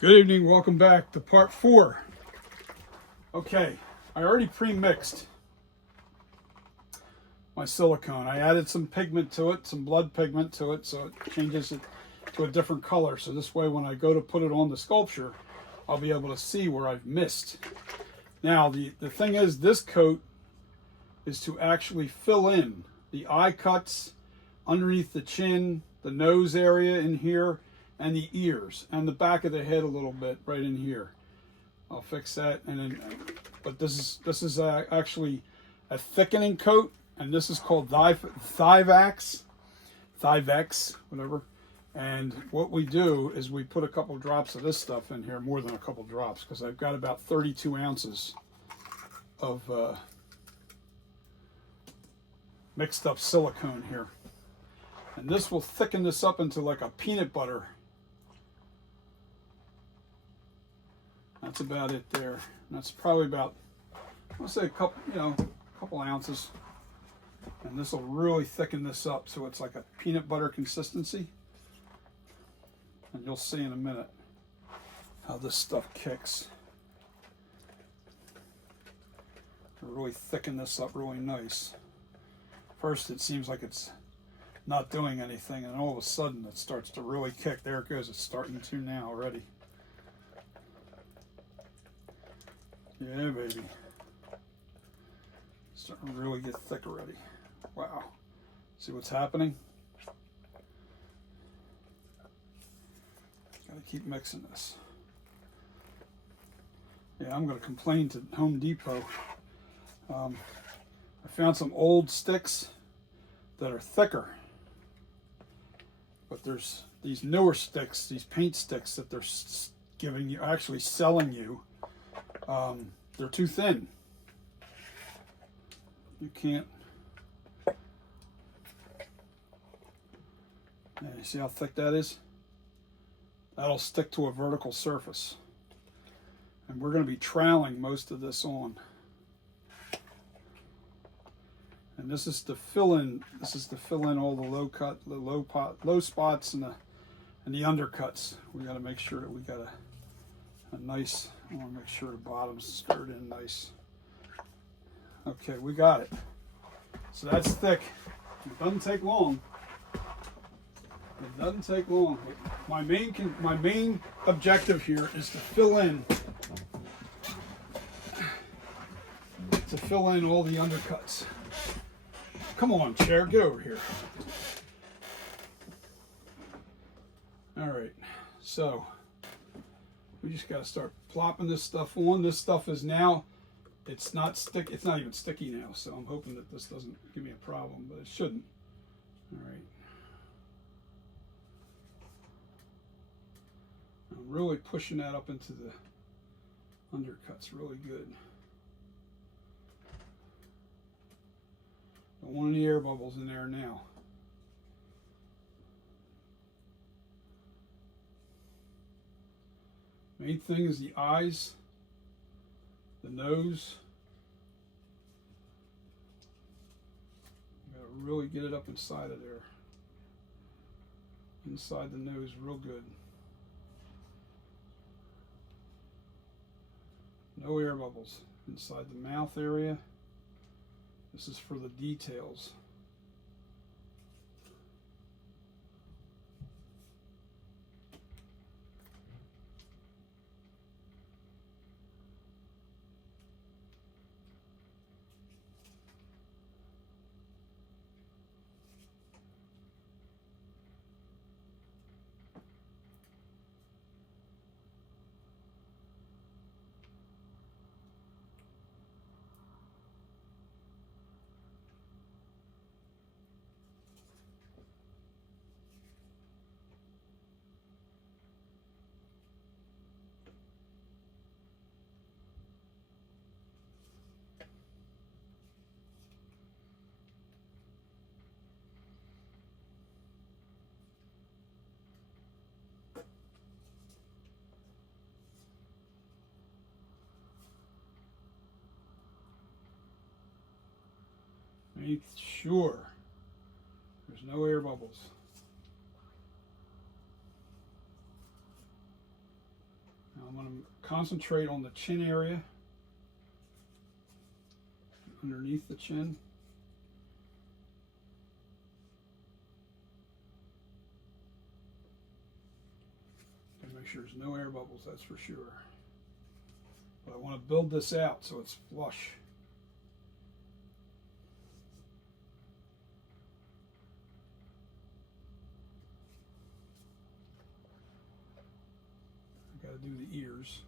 Good evening, welcome back to part 4. Okay, I already pre-mixed my silicone. I added some pigment to it, some blood pigment to it, so it changes it to a different color. So this way when I go to put it on the sculpture, I'll be able to see where I've missed. Now, the thing is, this coat is to actually fill in the eye cuts underneath the chin, the nose area in here, and the ears, and the back of the head a little bit right in here. I'll fix that, and then, but this is actually a thickening coat, and this is called Thivex, whatever. And what we do is we put a couple drops of this stuff in here, more than a couple drops, because I've got about 32 ounces of mixed up silicone here. And this will thicken this up into like a peanut butter. That's about it there. And that's probably about, I'll say a couple ounces. And this will really thicken this up so it's like a peanut butter consistency. And you'll see in a minute how this stuff kicks. It'll really thicken this up really nice. First it seems like it's not doing anything, and all of a sudden it starts to really kick. There it goes, it's starting to now already. Yeah, baby. It's starting to really get thick already. Wow. See what's happening? Gotta keep mixing this. Yeah, I'm gonna complain to Home Depot. I found some old sticks that are thicker. But there's these newer sticks, these paint sticks that they're giving you, actually selling you. They're too thin. You can't. Yeah, you see how thick that is? That'll stick to a vertical surface. And we're going to be troweling most of this on. And this is to fill in. This is to fill in all the low spots and the undercuts. We got to make sure that we got a nice. I want to make sure the bottom's stirred in nice. Okay, we got it. So that's thick. It doesn't take long. It doesn't take long. My main objective here is to fill in all the undercuts. Come on, chair, get over here. All right, so we just got to start plopping this stuff on. This stuff is now, it's not even sticky now, so I'm hoping that this doesn't give me a problem, but it shouldn't. All right. I'm really pushing that up into the undercuts really good. Don't want any air bubbles in there now. Main thing is the eyes, the nose. You gotta really get it up inside of there. Inside the nose real good. No air bubbles. Inside the mouth area. This is for the details. Make sure there's no air bubbles. I'm going to concentrate on the chin area, underneath the chin. And make sure there's no air bubbles, that's for sure. But I want to build this out so it's flush. I got to do the ears.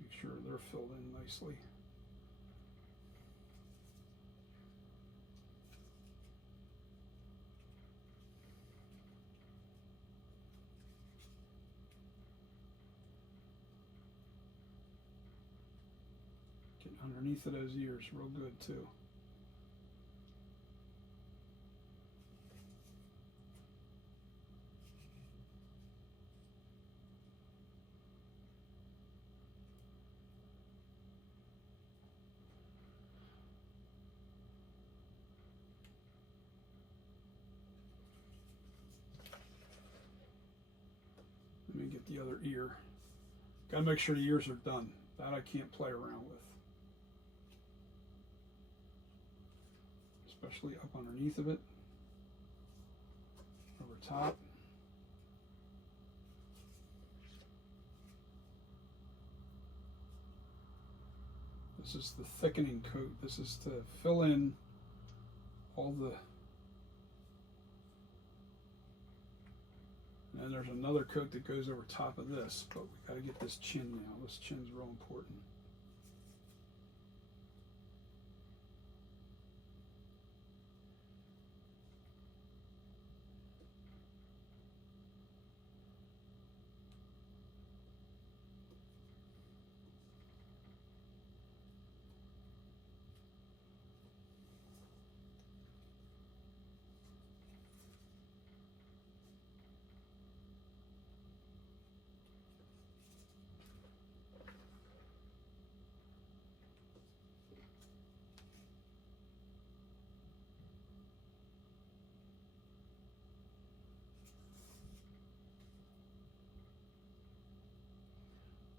Make sure they're filled in nicely. Get underneath of those ears real good too. Let me get the other ear. Got to make sure the ears are done. That I can't play around with. Especially up underneath of it, over top. This is the thickening coat. This is to fill in all the... And then there's another coat that goes over top of this, but we got to get this chin now. This chin's real important.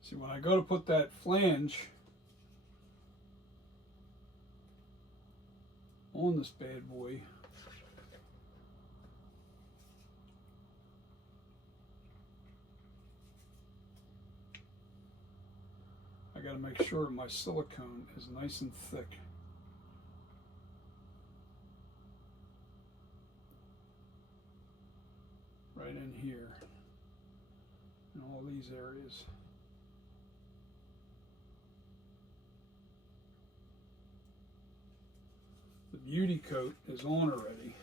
See, when I go to put that flange on this bad boy, I got to make sure my silicone is nice and thick. Right in here, in all these areas. The beauty coat is on already.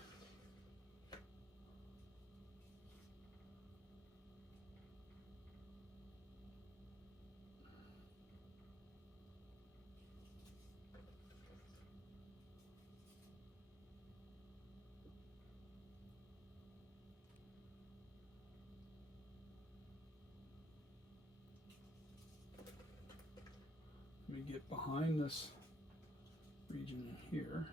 Let me get behind this region here.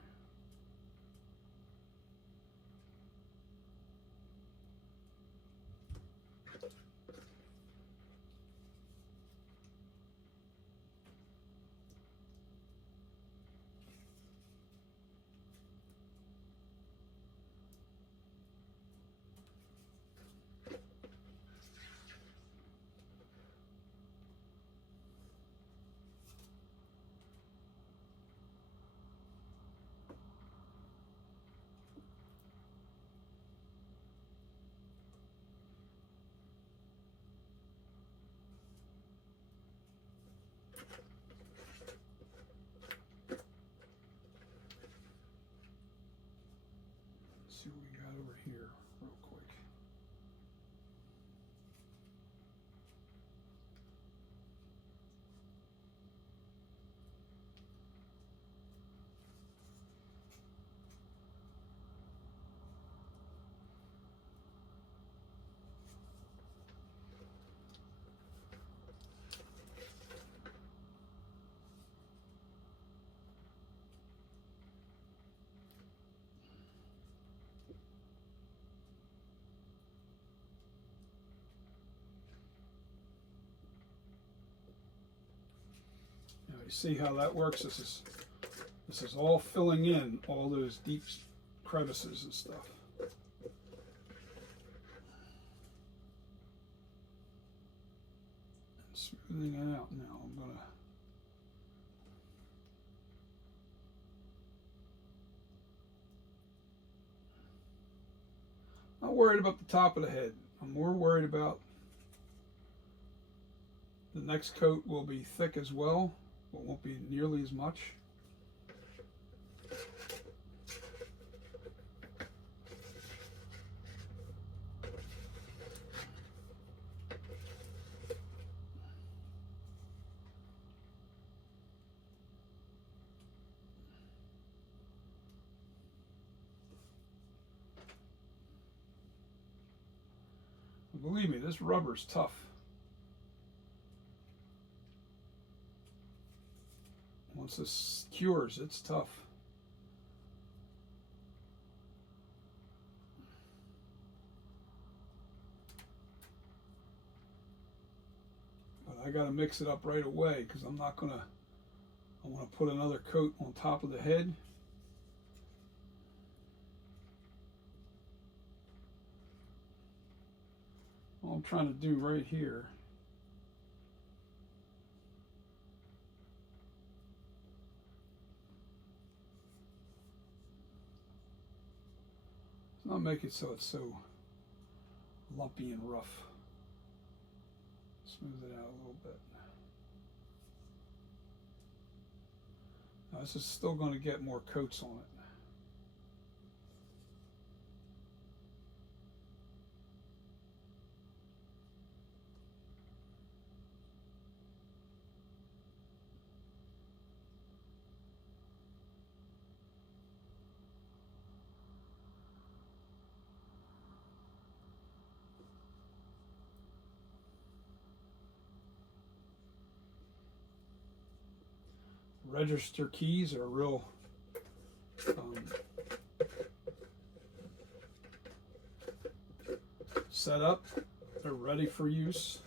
see how that works? This is all filling in all those deep crevices and stuff. And smoothing it out now. I'm gonna not worried about the top of the head. I'm more worried about the next coat will be thick as well, but won't be nearly as much. Believe me, this rubber's tough. Once this cures, it's tough. But I gotta mix it up right away because I'm not gonna, I wanna put another coat on top of the head. All I'm trying to do right here is not make it so it's so lumpy and rough. Smooth it out a little bit. Now this is still going to get more coats on it. Register keys are real set up. They're ready for use.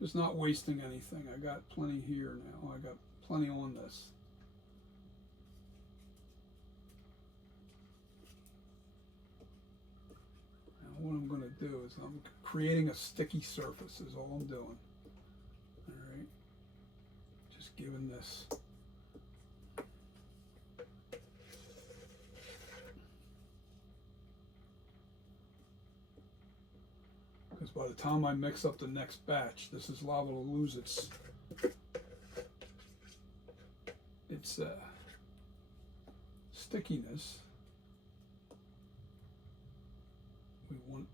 Just not wasting anything. I got plenty here now. I got plenty on this. What I'm going to do is I'm creating a sticky surface is all I'm doing. Alright, just giving this. Because by the time I mix up the next batch, this is liable to lose its stickiness. We want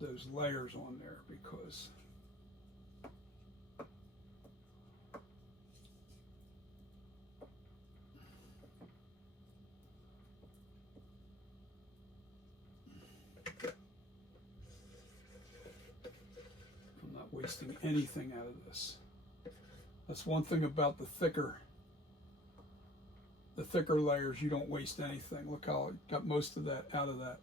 those layers on there because I'm not wasting anything out of this. That's one thing about the thicker layers, you don't waste anything. Look how I got most of that out of that.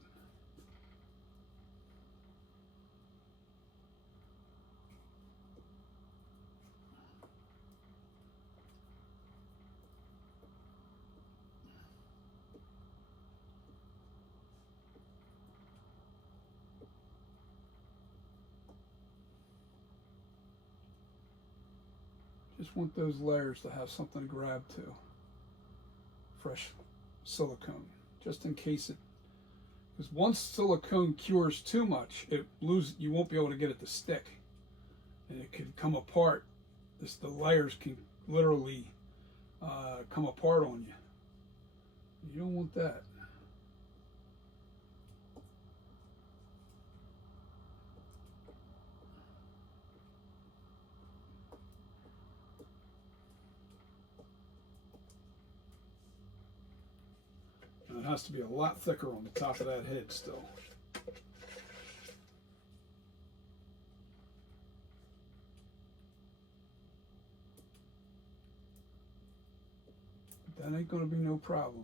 Just want those layers to have something to grab to. Fresh silicone, just in case it, because once silicone cures too much, you won't be able to get it to stick, and it can come apart. The layers can literally come apart on you. You don't want that. And it has to be a lot thicker on the top of that head still. That ain't going to be no problem.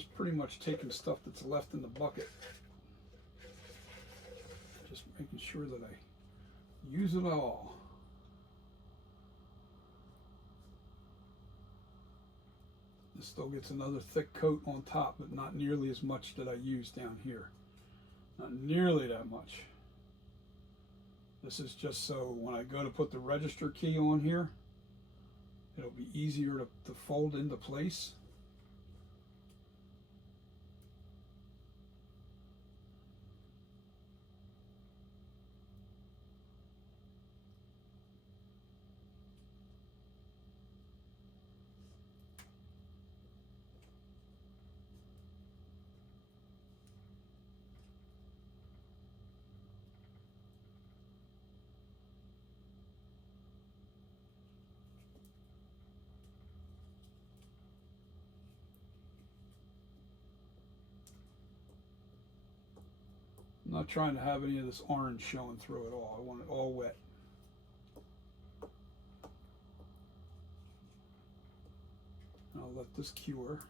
just pretty much taking stuff that's left in the bucket. Just making sure that I use it all. This still gets another thick coat on top, but not nearly as much that I use down here. Not nearly that much. This is just so when I go to put the register key on here, it'll be easier to fold into place. I'm not trying to have any of this orange showing through at all. I want it all wet. I'll let this cure.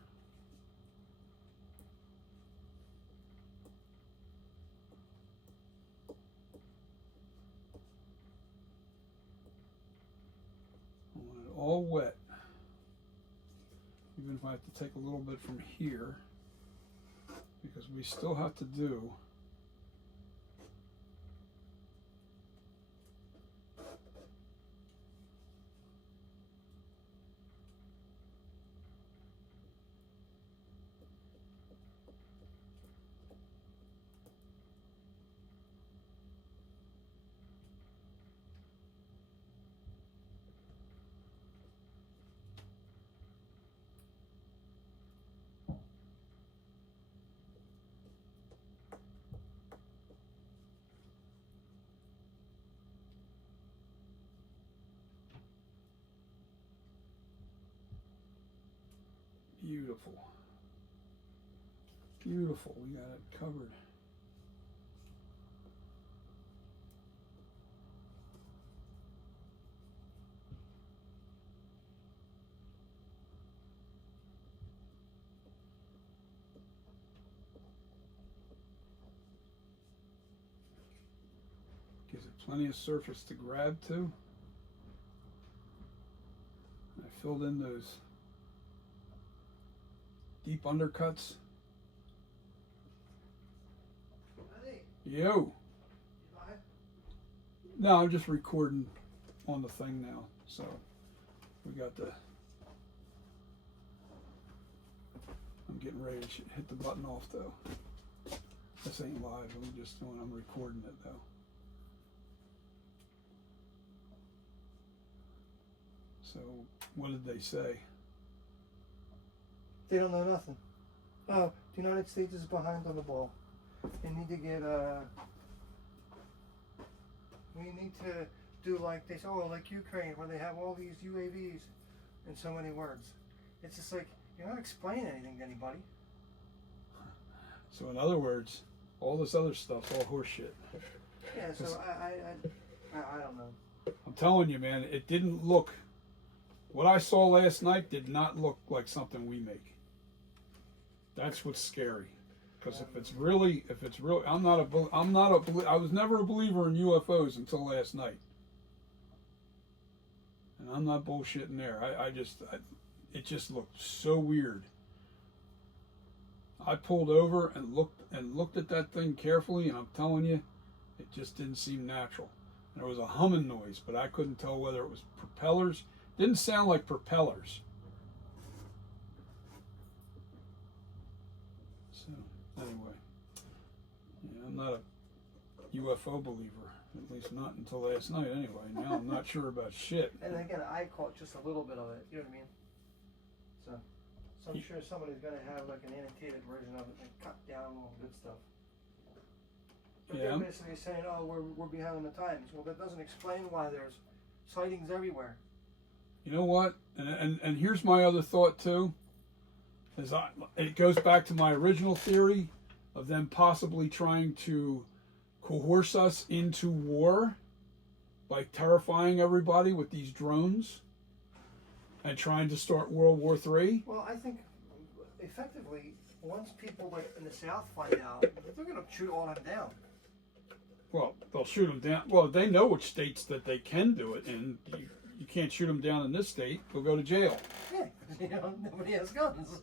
I want it all wet. Even if I have to take a little bit from here, because we still have to do beautiful. Beautiful. We got it covered. Gives it plenty of surface to grab to. I filled in those deep undercuts. Yo. No, I'm just recording on the thing now. So we got the. I'm getting ready to hit the button off though. This ain't live. I'm recording it though. So what did they say? They don't know nothing. Oh, the United States is behind on the ball. They need to get we need to do like they say, like Ukraine, where they have all these UAVs in so many words. It's just like you're not explaining anything to anybody. So in other words, all this other stuff's all horseshit. Yeah. So I don't know. I'm telling you, man, it didn't look. What I saw last night did not look like something we make. That's what's scary. Because if it's real, I was never a believer in UFOs until last night. And I'm not bullshitting there. It just looked so weird. I pulled over and looked at that thing carefully, and I'm telling you, it just didn't seem natural. There was a humming noise, but I couldn't tell whether it was propellers. Didn't sound like propellers. So, anyway. Yeah, I'm not a UFO believer. At least not until last night, anyway. Now I'm not sure about shit. And again, I caught just a little bit of it. You know what I mean? So I'm sure somebody's going to have like an annotated version of it and cut down all the good stuff. But Yeah. they're basically saying, oh, we're behind the times. Well, that doesn't explain why there's sightings everywhere. You know what? And here's my other thought too. It goes back to my original theory of them possibly trying to coerce us into war by terrifying everybody with these drones and trying to start World War III. Well, I think effectively once people like in the South find out, they're gonna shoot all them down. Well, they'll shoot them down. Well, they know which states that they can do it in. You can't shoot them down in this state. They'll go to jail. Yeah, you know, nobody has guns.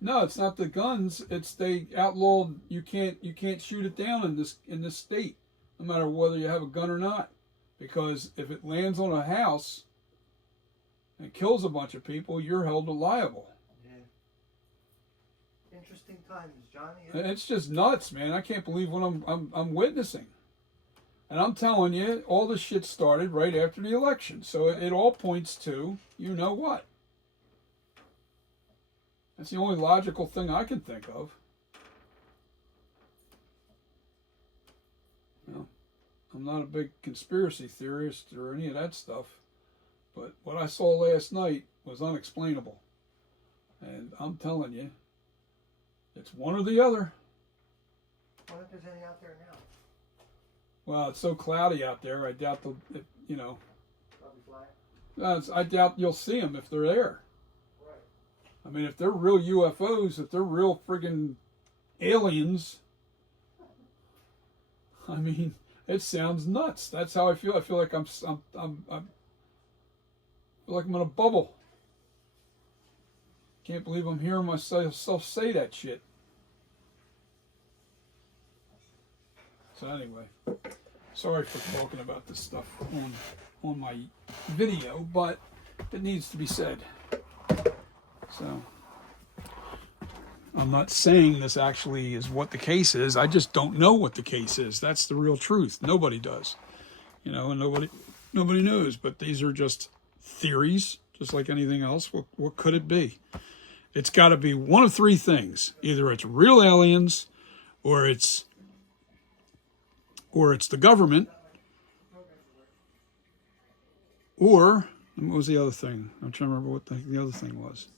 No, it's not the guns. It's they outlawed. You can't shoot it down in this state, no matter whether you have a gun or not, because if it lands on a house and kills a bunch of people, you're held liable. Yeah. Interesting times, Johnny. It's just nuts, man. I can't believe what I'm witnessing. And I'm telling you, all this shit started right after the election. So it all points to, you know what? That's the only logical thing I can think of. You know, I'm not a big conspiracy theorist or any of that stuff. But what I saw last night was unexplainable. And I'm telling you, it's one or the other. I wonder if there's any out there now. Well, it's so cloudy out there. I doubt you know. Probably fly. I doubt you'll see them if they're there. Right. I mean, if they're real UFOs, if they're real friggin' aliens, I mean, it sounds nuts. That's how I feel. I feel like I feel like I'm in a bubble. Can't believe I'm hearing myself say that shit. So anyway, sorry for talking about this stuff on my video, but it needs to be said. So I'm not saying this actually is what the case is. I just don't know what the case is. That's the real truth. Nobody does, you know, and nobody knows. But these are just theories, just like anything else. What could it be? It's got to be one of three things: either it's real aliens, or it's the government, or what was the other thing? I'm trying to remember what the other thing was.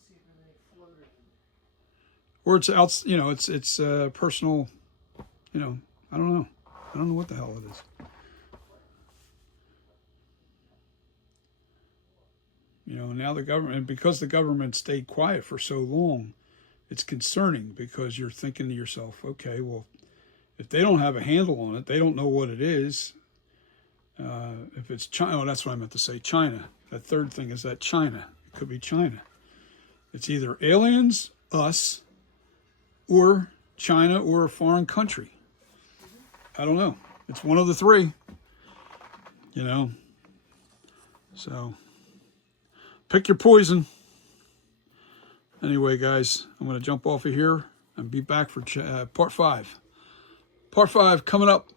Or it's out, you know, it's personal, you know, I don't know. I don't know what the hell it is. You know, now the government, because the government stayed quiet for so long, it's concerning because you're thinking to yourself, okay, well, if they don't have a handle on it, they don't know what it is. If it's China, oh, that's what I meant to say, China. That third thing is that China. It could be China. It's either aliens, us, or China, or a foreign country. I don't know. It's one of the three, you know. So, pick your poison. Anyway, guys, I'm going to jump off of here and be back for part 5. Part 5 coming up.